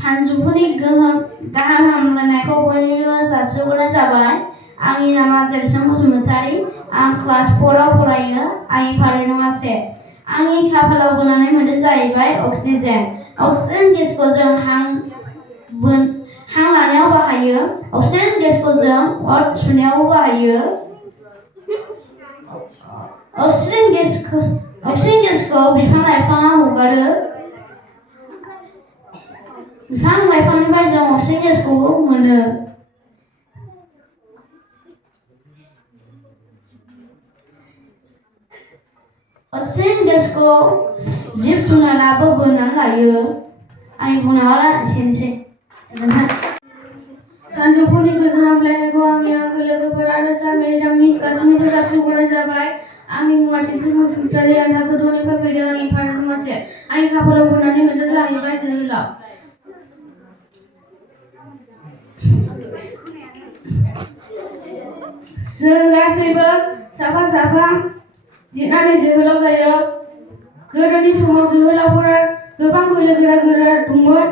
सानजौफुनि गाहाम हामलायनायखौ बयनिबो जासिहरनाय जाबाय। आंनि नामा बसुमतारी। आं क्लास 4आव फरायो। आंनि फारि नङा 1। आंनि खाफालाव बोनानै मोनदों जाहैबाय अक्सिजेन। अक्सिजेन गेसखौ जों हां लानायाव बाहायो। अक्सिजेन गेसखौ जों अर सुनायाव बाहायो। अक्सिजेन गेसखौ बिफां लाइफाङा हगारो। बिफां लाइफांनिफ्राय जों अक्सिजेन गेसखौ मोनो। अक्सिजेन गेसखौ जिब जुनाराबो बोनानै लायो। आंनि बुंनाया एसेनोसै। सानजौफुनि गोजोन हामलायनायखौ आंनि आंगो लोगोफोर आरो सार मेडामनि गासैनोबो जासिहरनाय जाबाय। आंनि मुङा बसुमतारी। आं थाखो 2निफ्राय फैदों। आंनि फारि नङा 1। आंनि खाफालाव बोनानै मोनदों जाहैबाय जोहोलाव। जों गासैबो साफा साफा लिरनानै जोहोलाव जायो। गोदोनि समाव जोहोलावफोरा गोबां बोलो गोरा दंमोन।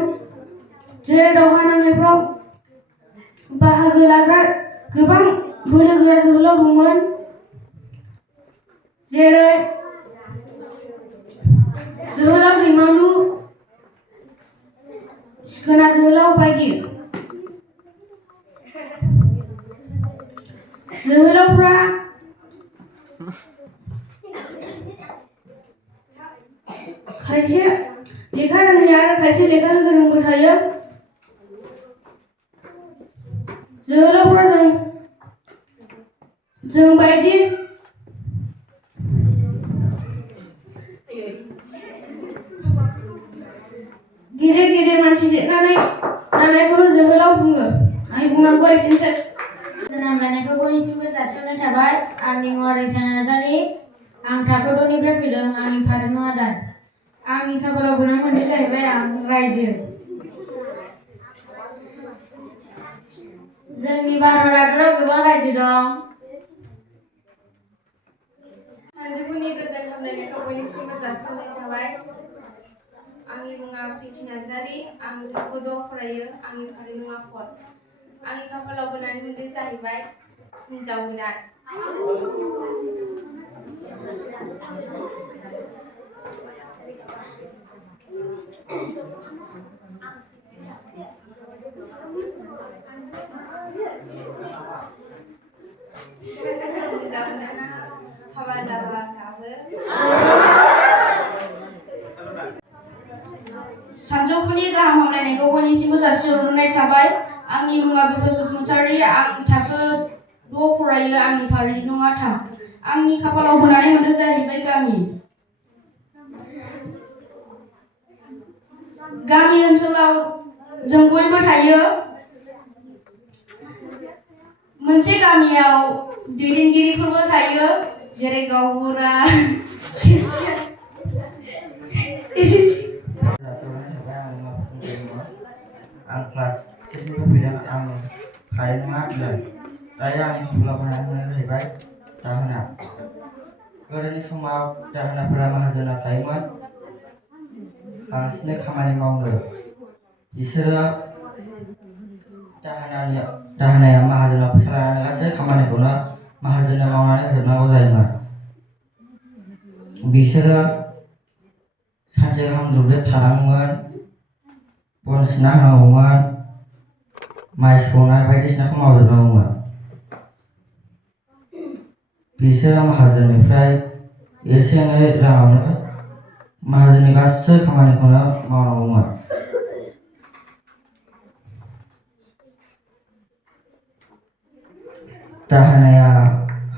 जेरै दावहा नांनायफ्राव बाहागो लाग्रा गोबां बोलो गोरा जोहोलाव दंमोन। जेरै जोहोलाव दैमालु, सिखोना जोहोलाव बायदि। जोहोलावफ्रा खायसे लेखा रोङि आरो खायसे लेखा गोरोंबो थायो। जोहोलावफ्रा जों बायदि गेदेर मानसि देरनानै जानायखौनो जोहोलाव बुङो। आंनि बुंनांगौआ एसेनोसै। गोजोन हामलायनायखौ बयनिसिमबो जासिहरनाय थाबाय। आंनि मुङा नार्जारी। आं थाखो 2निफ्राय फैदों। आंनि फारि नङा 10। आंनि खाफालाव बोनानै मोनदों जाहैबाय आं रायजो। जोंनि भारत हादराव गोबां रायजो दं। सानजौफुनि गोजोन हामलायनायखौ बयनिसिमबो जासिहरनाय थाबाय। आंनि मुङा नार्जारी। आं थाखो 2आव फरायो। आंनि फारि नङा 4। आंनि खाफालाव बोनानै मोनदों जाहैबाय हिनजाव गोदान। हाबा जाबा गाबो। सानजौफुनि गाहाम हामलायनायखौ बयनिसिमबो जासिहरनाय थाबाय। आंनि मुङा बसुमतारी। आं थाखो 2 फरायो। आंनि फारि नङा 3। आंनि खाफालाव बोनानै मोनदों जाहैबाय गामि। गामि ओनसोलाव जों बयबो थायो। मोनसे गामियाव दैदेनगिरिफोरबो थायो। जेरै गावबुरा। आं क्लास 6निफ्राय फैदों। आंनि फारि नङा 9। दायो आंनि खाफालाव बोनानै मोननाय जाहैबाय दाहोना। गोदोनि समाव दाहोनाफोरा माहाजोनाव थायोमोन। बांसिनै खामानि मावनो बिसोरो दाहोनाया माहाजोनाव फैसा लानानै गासै खामानिखौनो माहाजोननो मावनानै होजोबनांगौ जायोमोन। बिसोरो सानसे गाहाम दुब्लियाव थानांगौमोन। बन सिनना होनांगौमोन। माइ सौनाय बायदिसिनाखौ मावजोबनांगौमोन। बिसोरो माहाजोननिफ्राय एसे एनै राङावनो माहाजोननि गासै खामानिखौनो मावनांगौमोन। दाहोनाया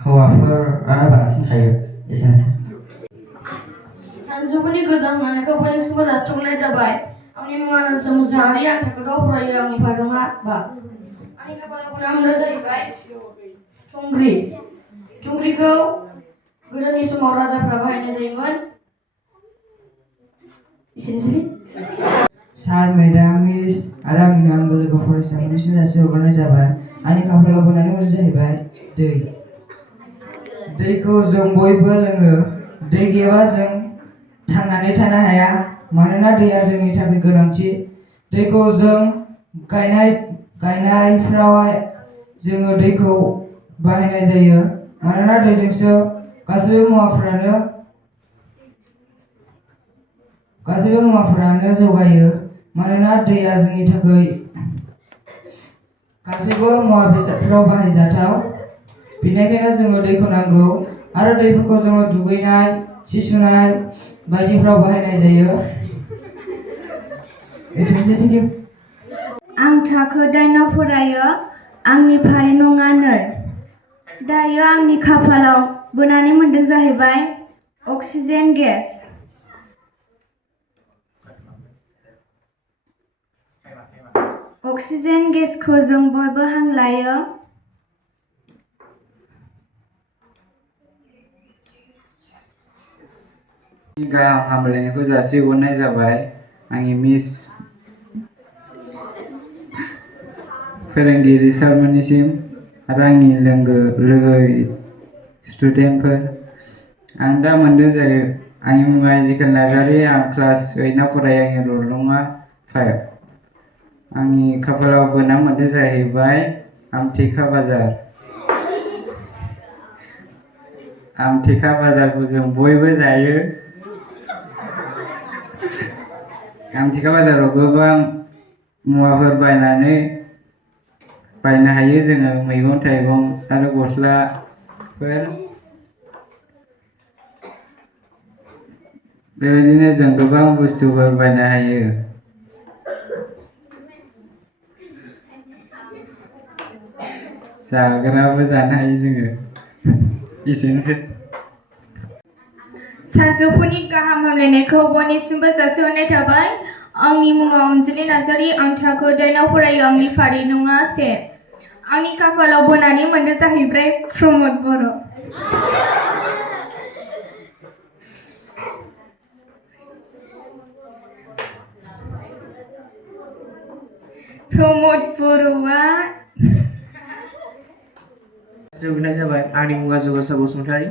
हौवाफोरानो बांसिन थायो। एसेनोसै। सानजौफुनि गोजोन हामलायनायखौ बयनिसिमबो जासिहरनाय जाबाय। आंनि मुङा नार्जारी। आं थाखो 2आव फरायो। आंनि फारि नङा 5। आंनि खाफालाव बोनानै मोनदों जाहैबाय थुंग्रि। थुंग्रिखौ गोदोनि समाव राजाफ्रा बाहायनाय जायोमोन। एसेनोसै। सार मेडाम मिस आरो आंनि आंगो लोगो फरायसाफोरनिसिम जासिहरनाय जाबाय। आंनि खाफालाव बोनानै मोनदों जाहैबाय दै। दैखौ जों बयबो लोङो। दै गैयाबा जों थांनानै थानो हाया। मानोना दैया जोंनि थाखाय गोनांथि। दैखौ जों गायनायफ्राव जोङो दैखौ बाहायनाय जायो मानोना दैजोंसो गासैबो मुवाफोरानो जौगायो मानोना दैया जोंनि थाखाय गासैबो मुवा बेसादफोराव बाहायजाथाव बेनिखायनो जोङो दैखौ नांगौ आरो दैफोरखौ जोङो दुगैनाय सि सुनाय बायदिफ्राव बाहायनाय जायो एसेनोसै थेंक इउ आं थाखो 8 आव फरायो आंनि फारि नङा नै दायो आंनि खाफालाव बोनानै मोनदों जाहैबाय अक्सिजेन गेस अक्सिजेन गेसखौ जों बयबो हां लायो गाहाम हामलायनायखौ जासिहरनाय जाबाय आंनि मिस फोरोंगिरि सारमोननिसिम आरो आंनि लोगो स्टुडेन्टफोर आं दा मोनदों जायो आंनि मुङा जिकेल नार्जारि आं क्लास 8 आव फरायो आंनि रल नङा 5 आंनि खाफालाव बोना मोनदों जाहैबाय आमथेखा बाजार आमथेखा बाजारखौ जों बयबो जायो आमथेखा बाजाराव गोबां मुवाफोर बायनो हायो जोङो मैगं थाइगं आरो गस्लाफोर बेबायदिनो जों गोबां बुस्थुफोर बायनो हायो जाग्राबो जानो हायो जोङो एसेनोसै सानजौफुनि गाहाम हामलायनायखौ बयनिसिमबो जासिहरनाय थाबाय आंनि मुङा अनजुलि नार्जारि आं थाखो 8 आव फरायो आंनि फारि नङा 1 आंनि खाफालाव बोनानै मोनदों जाहैबाय प्रमद बर' प्रमद बर'आ जोबनाय जाबाय आंनि मुङा जगसा बसुमतारी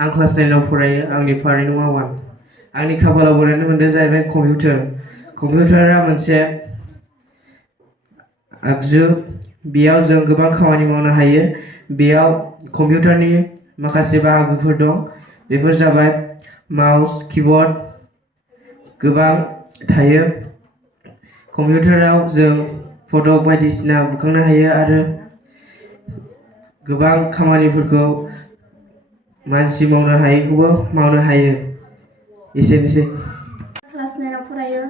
आं क्लास 9 आव फरायो आंनि फारि नङा 1 आंनि खाफालाव बोनानै मोनदों जाहैबाय कम्पिउटारा मोनसे आगजु बेयाव जों गोबां खामानि मावनो हायो बेयाव कम्पिउटारनि माखासे बाहागोफोर दं बेफोर जाबाय माउस कीबोर्ड गोबां थायो कम्पिउटाराव जों फट' बायदिसिना बुखांनो हायो आरो गोबां खामानिफोरखौ मानसि मावनो हायैखौबो मावनो हायो एसेनोसै क्लास 9 आव फरायो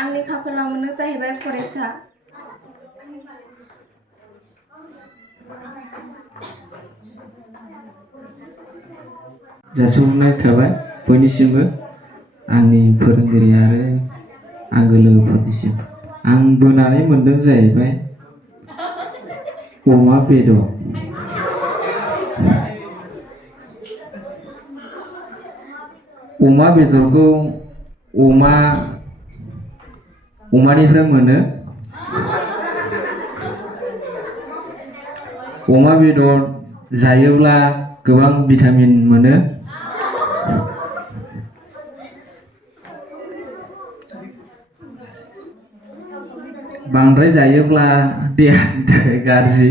आंनि खाफालाव मोनदों जाहैबाय फरायसा जासिहरनाय थाबाय बयनिसिमबो आंनि फोरोंगिरि आरो आंगो लोगोफोरनिसिम आं बोनानै मोनदों जाहैबाय अमा बेदर अमा बेदरखौ अमानिफ्राय मोनो अमा बेदर जायोब्ला गोबां भिटामिन मोनो बांद्राय जायोब्ला देहानि थाखाय गाज्रि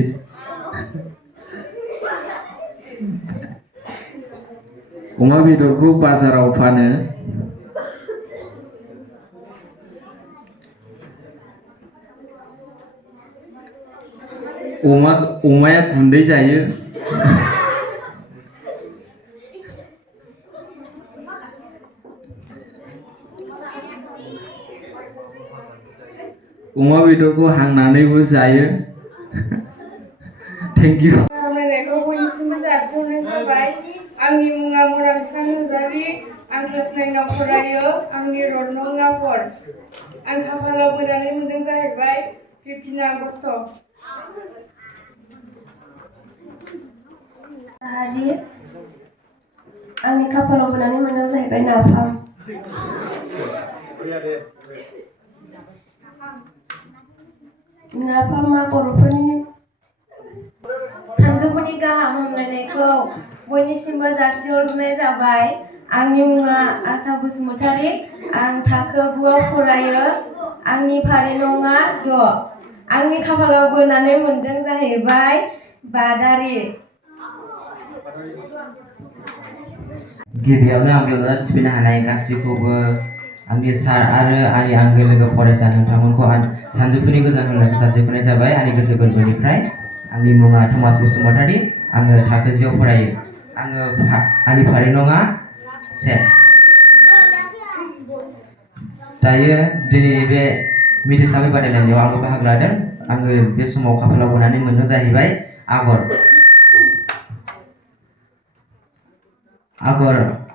अमा बेदरखौ बाजाराव फानो अमाया गुन्दै जायो अमा बेदरखौ हांनानैबो जायो थेंक इउ हामलायनायखौ बयनिसिमबो जासिहरनाय जाबाय आंनि मुङा मनालिसा नार्जारि आं क्लास 9 आव फरायो आंनि रल नङा 4 आं खाफालाव बोनानै मोनदों जाहैबाय 15 आगष्ट आंनि खाफालाव बोनानै मोनदों जाहैबाय नाफाम नाफामा बर'फोरनि सानजौफुनि गाहाम हामलायनायखौ बयनिसिमबो जासिहरनाय जाबाय आंनि मुङा आसा बसुमतारी आं थाखो 9 आव फरायो आंनि फारि नङा 6 आंनि खाफालाव बोनानै मोनदों जाहैबाय बादारि गिबियावनो आं बेयावनो थिफिननो हानाय गासैखौबो आंनि सार आरो आंनि आंगो लोगो फरायसा नोंथांमोनखौ आं सानजौफुनि गोजोन हामलायनायखौ जासिहरनाय जाबाय आंनि गोसो गोरबोनिफ्राय। आंनि मुङा थमास बसुमतारी, आङो थाखो 10 आव फरायो। आंनि फारि नङा 1। दायो दिनै बे मिथिस्लाबै बादायलायनायाव आंबो बाहागो लादों। आङो बे समाव खाफालाव बोनानै मोनदों जाहैबाय आगर।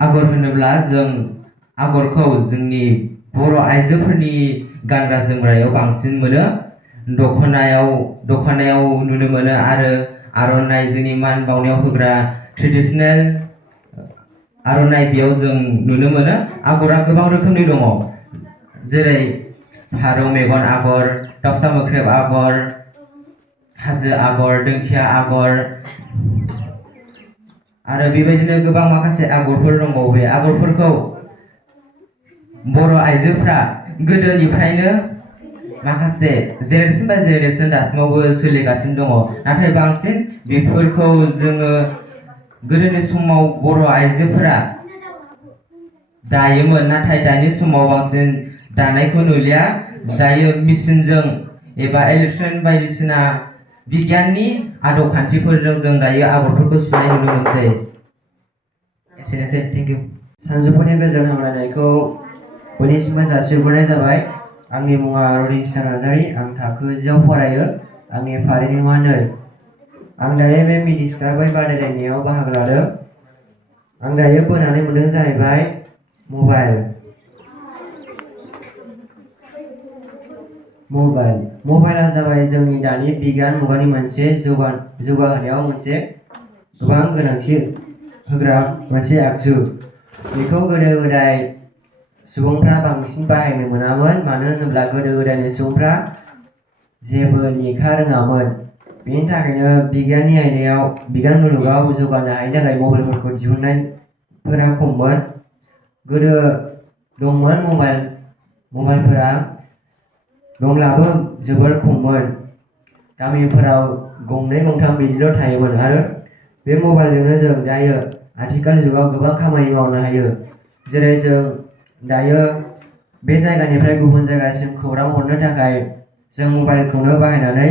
आगर होनोब्ला जों आगरखौ जोंनि बर' आइजोफोरनि गानग्रा जोमग्रायाव बांसिन मोनो। दखनायाव नुनो मोनो आरो आर'नाइ जोंनि मान बावनायाव होग्रा ट्रेडिशनेल आर'नाइ बेयाव जों नुनो मोनो। आगरा गोबां रोखोमनि दङ, जेरै फारौ मेगन आगर, दाउसा मोख्रेब आगर, हाजो आगर, दिंखिया आगर आरो बेबायदिनो गोबां माखासे आगरफोर दंबावो। बे आगरफोरखौ बर' आइजोफ्रा गोदोनिफ्रायनो माखासे जेनेरेसन बाय जेनेरेसन दासिमावबो सोलिगासिनो दङ। नाथाय बांसिन बेफोरखौ जोङो गोदोनि समाव बर' आइजोफोरा दायोमोन, नाथाय दानि समाव बांसिन दानायखौ नुलिया। दायो मेसिनजों एबा इलेक्ट्रनिक बायदिसिना बिगियाननि आदब खान्थिफोरजों जों दायो आगरफोरखौ सुनाय नुनो मोनसै। एसेनोसै, थेंक इउ। सानजौफुनि गोजोन हामलायनायखौ बयनिसिमबो जासिहरनाय जाबाय। आंनि मुङा रनिसा नार्जारी, आं थाखो 10 आव फरायो। आंनि फारि नङा 2। आं दायो बे मिथिस्लाबै बादायलायनायाव बाहागो लादों। आं दायो बोनानै मोनदों जाहैबाय मबाइला जाबाय जोंनि दानि बिगियान मुगानि मोनसे जौगाहोनायाव मोनसे गोबां गोनांथि होग्रा मोनसे आगजु। बेखौ गोदो गोदाय सुबुंफ्रा बांसिन बाहायनो मोनामोन, मानो होनोब्ला गोदो गोदायनि सुबुंफ्रा जेबो लेखा रोङामोन। बेनि थाखायनो बिगियान मुलुगाव जौगानो हायिनि थाखाय मबाइलफोरखौ दिहुननायफोरा खममोन। गोदो दंमोन मबाइलफोरा दंब्लाबो जोबोर खममोन। गामिफोराव 2 3 बिदिल' थायोमोन आरो बे मबाइलजोंनो जों दायो आथिखाल जुगाव गोबां खामानि मावनो हायो। जेरै जों दायो बे जायगानिफ्राय गुबुन जायगासिम खौरां हरनो थाखाय जों मबाइलखौनो बाहायनानै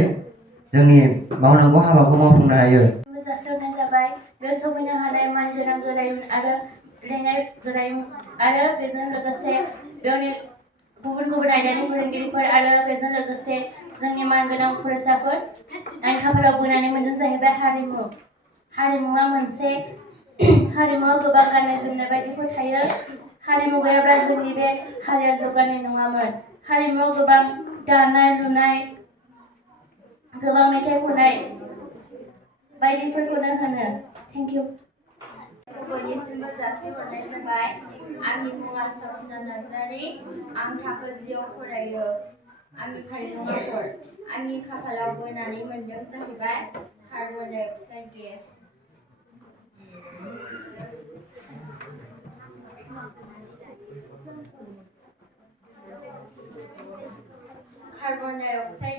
जोंनि मावनांगौ हाबाखौ मावफुंनो हायो। जासिहरनाय जाबाय। बे सफैनो हानाय मानगोनां गोरायुं आरो लेङाइ गोरायुं आरो बेजों लोगोसे बेयावनि गुबुन गुबुन आयदानि फोरोंगिरिफोर आरो बेजों लोगोसे जोंनि मानगोनां फरायसाफोर। आंनि खाफालाव बोनानै मोनदों जाहैबाय हारिमु। हारिमुआव गोबां गाननाय जोमनाय बायदिफोर थायो। हारिमु गैयाब्ला जोंनि बे हारिया जौगानाय नङामोन। हारिमुआव गोबां दानाय लुनाय, गोबां मेथाइ खननाय बायदिफोरखौनो होनो। Thank you. बयनिसिमबो जासिहरनाय जाबाय। आंनि मुङा सपना नार्जारी, आं थाखो 10 आव फरायो। आंनि फारि नङा 4। आंनि खाफालाव बोनानै मोनदों जाहैबाय कार्बन डाइ अक्साइड गेस। कार्बन डाइ अक्साइड